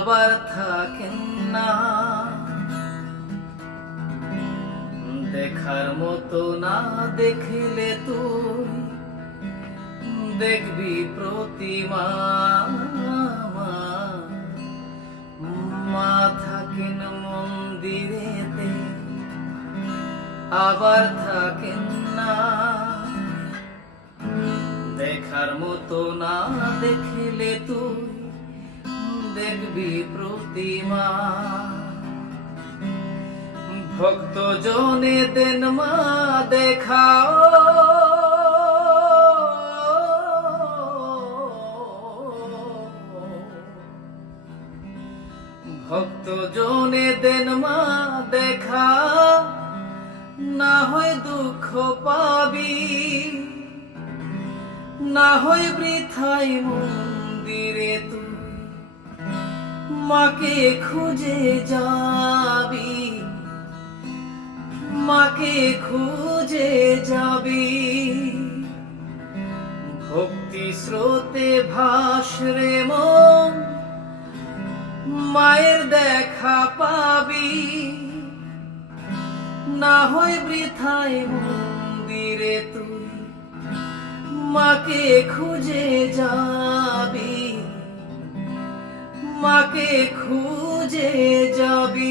আবার থাকেন না, দেখার মতো না দেখলে তুই দেখবি প্রতিমা। মা থাকেন মন্দিরেতে, আবার থাকেন না, দেখার মতো না দেখলে তুই দেখবি প্রতিমা। ভক্ত জনে দেন মা দেখাও, ভক্ত জনে দেন মা দেখা, না হয় দুঃখ পাবি, না হয় বৃথাই মন্দিরে তুই মাকে খুঁজে যাবি, মাকে খুঁজে যাবি। ভক্তি স্রোতে ভাসরে মন, মায়ের দেখা পাবি, না হয় বৃথায় মন্দিরে তুই মাকে খুঁজে যাবি, মাকে খুঁজে যাবি।